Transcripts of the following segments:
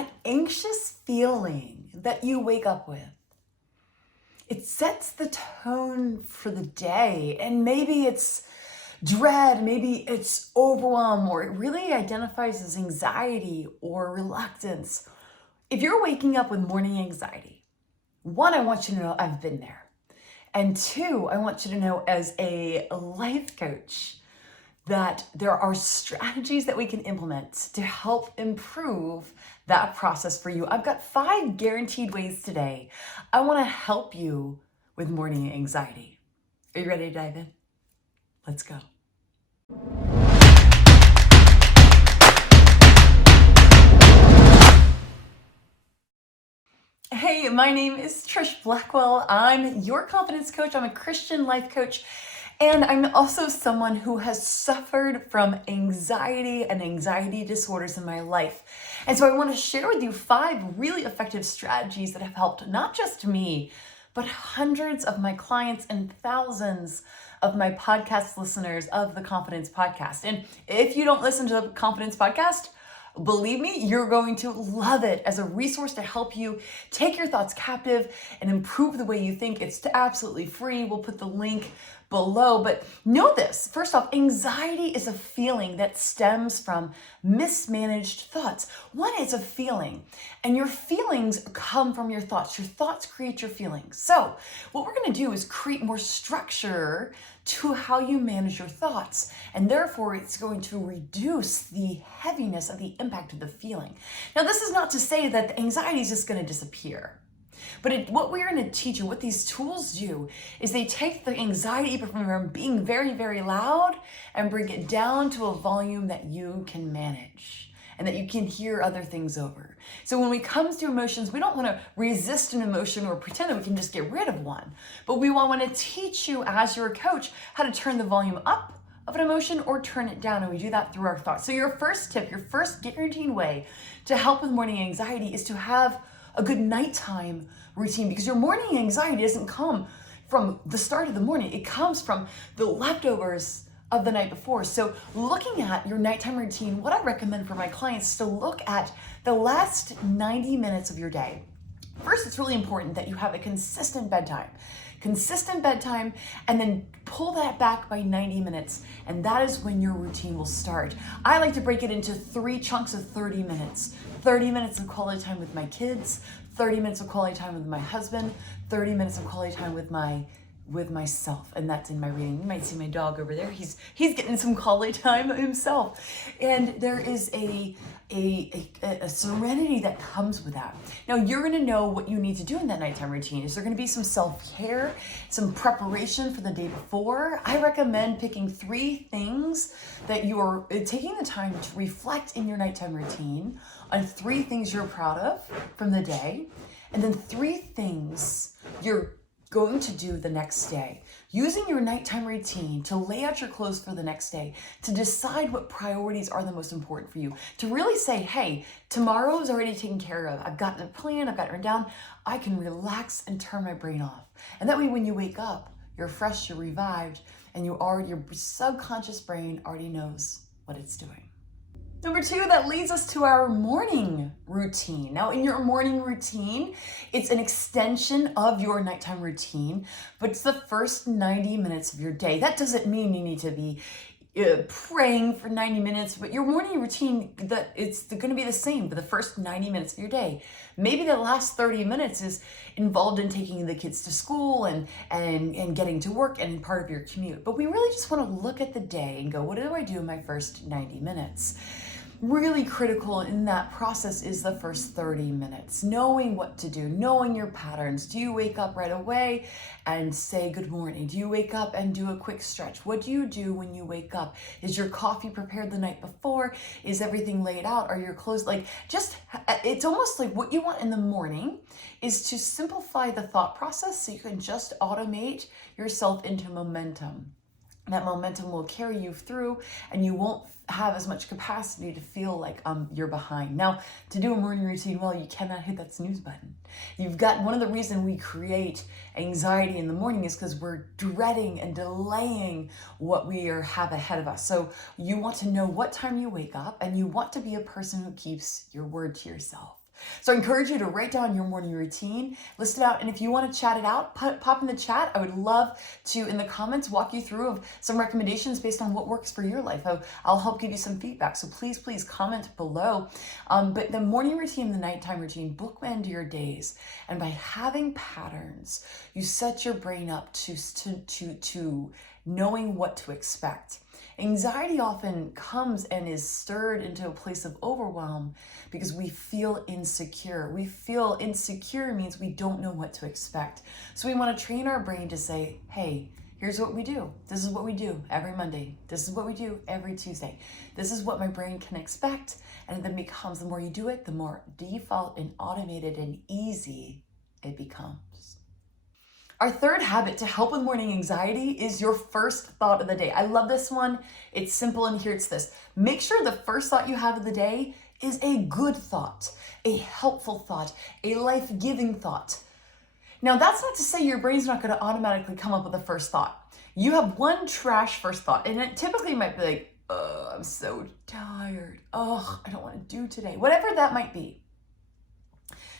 that anxious feeling that you wake up with, it sets the tone for the day. And maybe it's dread, maybe it's overwhelm, or it really identifies as anxiety or reluctance. If you're waking up with morning anxiety, one, I want you to know I've been there. And two, I want you to know as a life coach that there are strategies that we can implement to help improve that process for you. I've got 5 guaranteed ways today. I want to help you with morning anxiety. Are you ready to dive in? Let's go. Hey, my name is Trish Blackwell. I'm your confidence coach. I'm a Christian life coach. And I'm also someone who has suffered from anxiety and anxiety disorders in my life. And so I want to share with you 5 really effective strategies that have helped not just me, but hundreds of my clients and thousands of my podcast listeners of the Confidence Podcast. And if you don't listen to the Confidence Podcast, believe me, you're going to love it as a resource to help you take your thoughts captive and improve the way you think. It's absolutely free. We'll put the link below. But know this, first off, anxiety is a feeling that stems from mismanaged thoughts. One is a feeling, and your feelings come from your thoughts. Your thoughts create your feelings. So what we're going to do is create more structure to how you manage your thoughts, and therefore it's going to reduce the heaviness of the impact of the feeling. Now, this is not to say that the anxiety is just going to disappear. But what we're going to teach you, what these tools do, is they take the anxiety from being very, very loud and bring it down to a volume that you can manage and that you can hear other things over. So when it comes to emotions, we don't want to resist an emotion or pretend that we can just get rid of one. But we want to teach you as your coach how to turn the volume up of an emotion or turn it down, and we do that through our thoughts. So your first tip, your first guaranteed way to help with morning anxiety is to have a good nighttime routine, because your morning anxiety doesn't come from the start of the morning. It comes from the leftovers of the night before. So looking at your nighttime routine, what I recommend for my clients is to look at the last 90 minutes of your day. First, it's really important that you have a consistent bedtime, and then pull that back by 90 minutes. And that is when your routine will start. I like to break it into 3 chunks of 30 minutes. 30 minutes of quality time with my kids, 30 minutes of quality time with my husband, 30 minutes of quality time with myself, and that's in my reading. You might see my dog over there. He's getting some quality time himself, and there is a serenity that comes with that. Now, you're going to know what you need to do in that nighttime routine. Is there going to be some self-care, some preparation for the day before? I recommend picking 3 things that you're taking the time to reflect in your nighttime routine on 3 things you're proud of from the day, and then 3 things you're going to do the next day. Using your nighttime routine to lay out your clothes for the next day, to decide what priorities are the most important for you, to really say, hey, tomorrow is already taken care of. I've got a plan, I've got it written down. I can relax and turn my brain off. And that way when you wake up, you're fresh, you're revived, and your subconscious brain already knows what it's doing. Number 2, that leads us to our morning routine. Now, in your morning routine, it's an extension of your nighttime routine, but it's the first 90 minutes of your day. That doesn't mean you need to be praying for 90 minutes, but your morning routine, it's going to be the same for the first 90 minutes of your day. Maybe the last 30 minutes is involved in taking the kids to school and getting to work and part of your commute. But we really just want to look at the day and go, what do I do in my first 90 minutes? Really critical in that process is the first 30 minutes, knowing what to do, knowing your patterns. Do you wake up right away and say good morning? Do you wake up and do a quick stretch? What do you do when you wake up? Is your coffee prepared the night before? Is everything laid out? Are your clothes it's almost like what you want in the morning is to simplify the thought process so you can just automate yourself into momentum. That momentum will carry you through, and you won't have as much capacity to feel like you're behind. Now, to do a morning routine well, you cannot hit that snooze button. You've got one of the reasons we create anxiety in the morning is because we're dreading and delaying what we have ahead of us. So you want to know what time you wake up, and you want to be a person who keeps your word to yourself. So I encourage you to write down your morning routine, list it out, and if you want to chat it out, pop in the chat. I would love to, in the comments, walk you through of some recommendations based on what works for your life. I'll help give you some feedback. So please comment below. But the morning routine and the nighttime routine, bookend your days. And by having patterns, you set your brain up to knowing what to expect. Anxiety often comes and is stirred into a place of overwhelm because we feel insecure. We feel insecure means we don't know what to expect. So we want to train our brain to say, hey, here's what we do. This is what we do every Monday. This is what we do every Tuesday. This is what my brain can expect. And it then becomes, the more you do it, the more default and automated and easy it becomes. Our third habit to help with morning anxiety is your first thought of the day. I love this one. It's simple, and here it's this. Make sure the first thought you have of the day is a good thought, a helpful thought, a life-giving thought. Now, that's not to say your brain's not going to automatically come up with a first thought. You have one trash first thought, and it typically might be like, I'm so tired. I don't want to do today. Whatever that might be.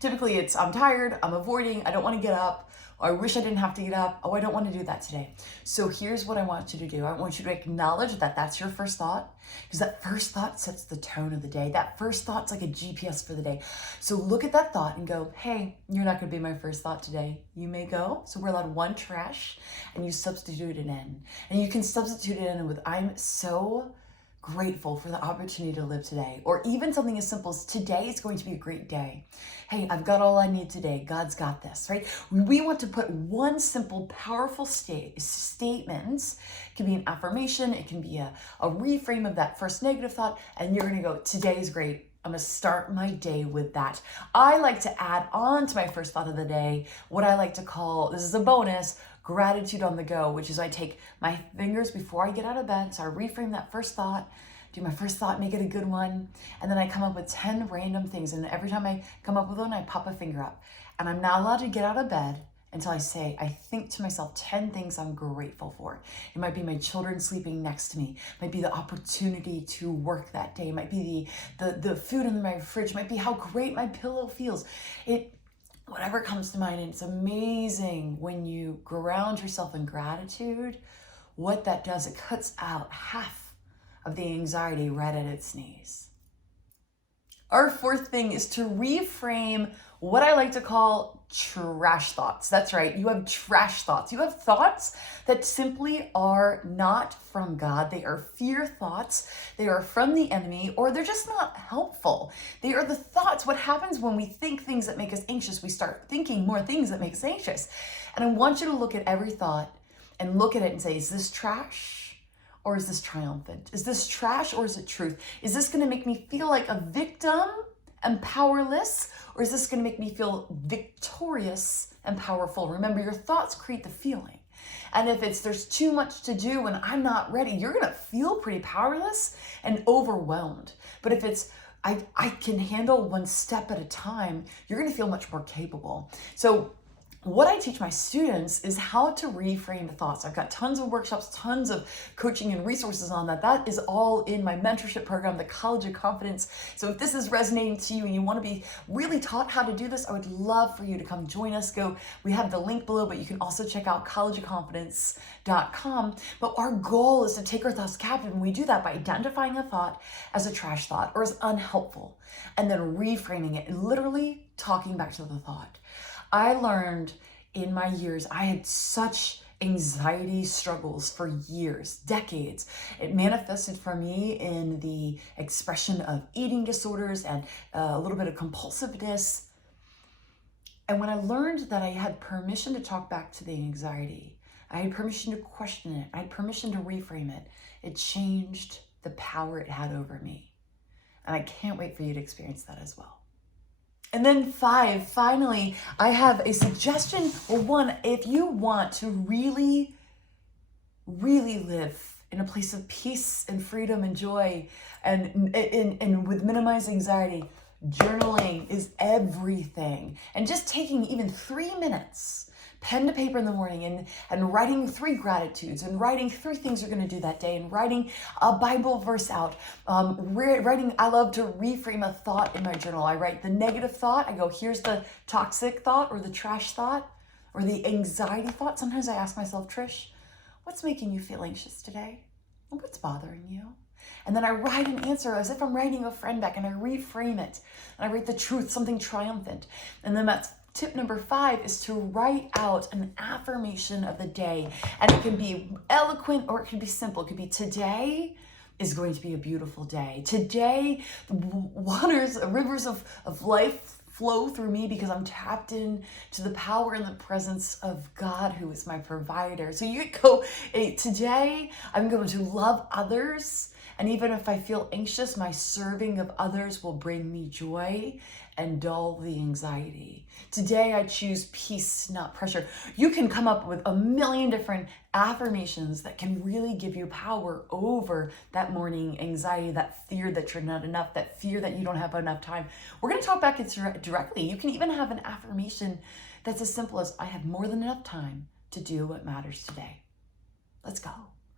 Typically, it's I'm tired, I'm avoiding, I don't want to get up. I wish I didn't have to get up. I don't want to do that today. So here's what I want you to do. I want you to acknowledge that that's your first thought, because that first thought sets the tone of the day. That first thought's like a GPS for the day. So look at that thought and go, hey, you're not going to be my first thought today. You may go. So we're allowed one trash, and you substitute it in. And you can substitute it in with, I'm so grateful for the opportunity to live today. Or even something as simple as, today is going to be a great day. Hey, I've got all I need today. God's got this, right? We want to put one simple, powerful statement. It can be an affirmation. It can be a reframe of that first negative thought. And you're going to go, today is great. I'm going to start my day with that. I like to add on to my first thought of the day what I like to call, this is a bonus, gratitude on the go, which is I take my fingers before I get out of bed. So I reframe that first thought, do my first thought, make it a good one. And then I come up with 10 random things. And every time I come up with one, I pop a finger up. And I'm not allowed to get out of bed until I think to myself 10 things I'm grateful for. It might be my children sleeping next to me. It might be the opportunity to work that day. It might be the food in my fridge. It might be how great my pillow feels. Whatever comes to mind. And it's amazing when you ground yourself in gratitude, what that does. It cuts out half of the anxiety right at its knees. Our fourth thing is to reframe what I like to call trash thoughts. That's right, you have trash thoughts. You have thoughts that simply are not from God. They are fear thoughts. They are from the enemy, or they're just not helpful. They are the thoughts. What happens when we think things that make us anxious, we start thinking more things that make us anxious. And I want you to look at every thought and look at it and say, is this trash or is this triumphant? Is this trash or is it truth? Is this going to make me feel like a victim and powerless, or is this going to make me feel victorious and powerful? Remember, your thoughts create the feeling. And if there's too much to do and I'm not ready, you're going to feel pretty powerless and overwhelmed. But if it's, I can handle one step at a time, you're going to feel much more capable. So what I teach my students is how to reframe the thoughts. I've got tons of workshops, tons of coaching and resources on that. That is all in my mentorship program, the College of Confidence. So if this is resonating to you and you want to be really taught how to do this, I would love for you to come join us. We have the link below, but you can also check out collegeofconfidence.com. But our goal is to take our thoughts captive, and we do that by identifying a thought as a trash thought or as unhelpful, and then reframing it and literally talking back to the thought. I learned in my years, I had such anxiety struggles for years, decades. It manifested for me in the expression of eating disorders and a little bit of compulsiveness. And when I learned that I had permission to talk back to the anxiety, I had permission to question it, I had permission to reframe it, it changed the power it had over me. And I can't wait for you to experience that as well. And then 5, finally, I have a suggestion. Well, 1, if you want to really, really live in a place of peace and freedom and joy and with minimized anxiety, journaling is everything. And just taking even 3 minutes pen to paper in the morning and writing 3 gratitudes and writing 3 things you're going to do that day and writing a Bible verse out. Writing, I love to reframe a thought in my journal. I write the negative thought. I go, here's the toxic thought or the trash thought or the anxiety thought. Sometimes I ask myself, Trish, what's making you feel anxious today? What's bothering you? And then I write an answer as if I'm writing a friend back, and I reframe it. And I write the truth, something triumphant. And then that's tip number 5 is to write out an affirmation of the day. And it can be eloquent or it can be simple. It could be, today is going to be a beautiful day. Today, the rivers of life flow through me because I'm tapped in to the power and the presence of God, who is my provider. So you could go, hey, today I'm going to love others. And even if I feel anxious, my serving of others will bring me joy and dull the anxiety. Today I choose peace, not pressure. You can come up with a million different affirmations that can really give you power over that morning anxiety, that fear that you're not enough, that fear that you don't have enough time. We're going to talk back directly. You can even have an affirmation that's as simple as, I have more than enough time to do what matters today. Let's go,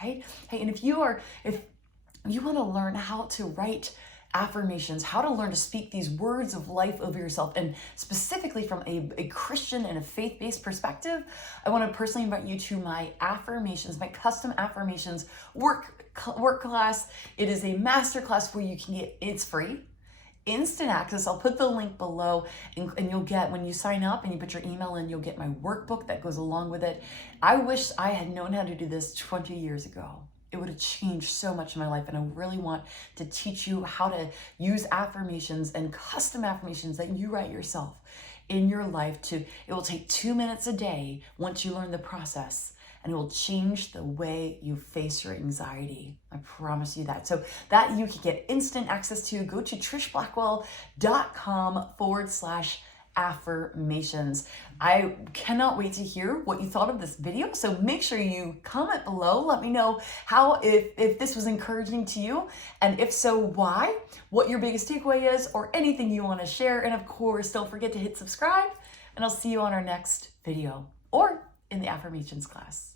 right? Hey, and if you want to learn how to write affirmations, how to learn to speak these words of life over yourself, and specifically from a Christian and a faith-based perspective, I want to personally invite you to my affirmations, my custom affirmations work class. It is a master class where you can get, it's free, instant access. I'll put the link below, and you'll get, when you sign up and you put your email in, you'll get my workbook that goes along with it. I wish I had known how to do this 20 years ago. It would have changed so much in my life, and I really want to teach you how to use affirmations and custom affirmations that you write yourself in your life. It will take 2 minutes a day once you learn the process, and it will change the way you face your anxiety. I promise you that. So that you can get instant access to, go to TrishBlackwell.com/affirmations. I cannot wait to hear what you thought of this video. So make sure you comment below. Let me know if this was encouraging to you, and if so, why, what your biggest takeaway is, or anything you want to share. And of course, don't forget to hit subscribe, and I'll see you on our next video or in the affirmations class.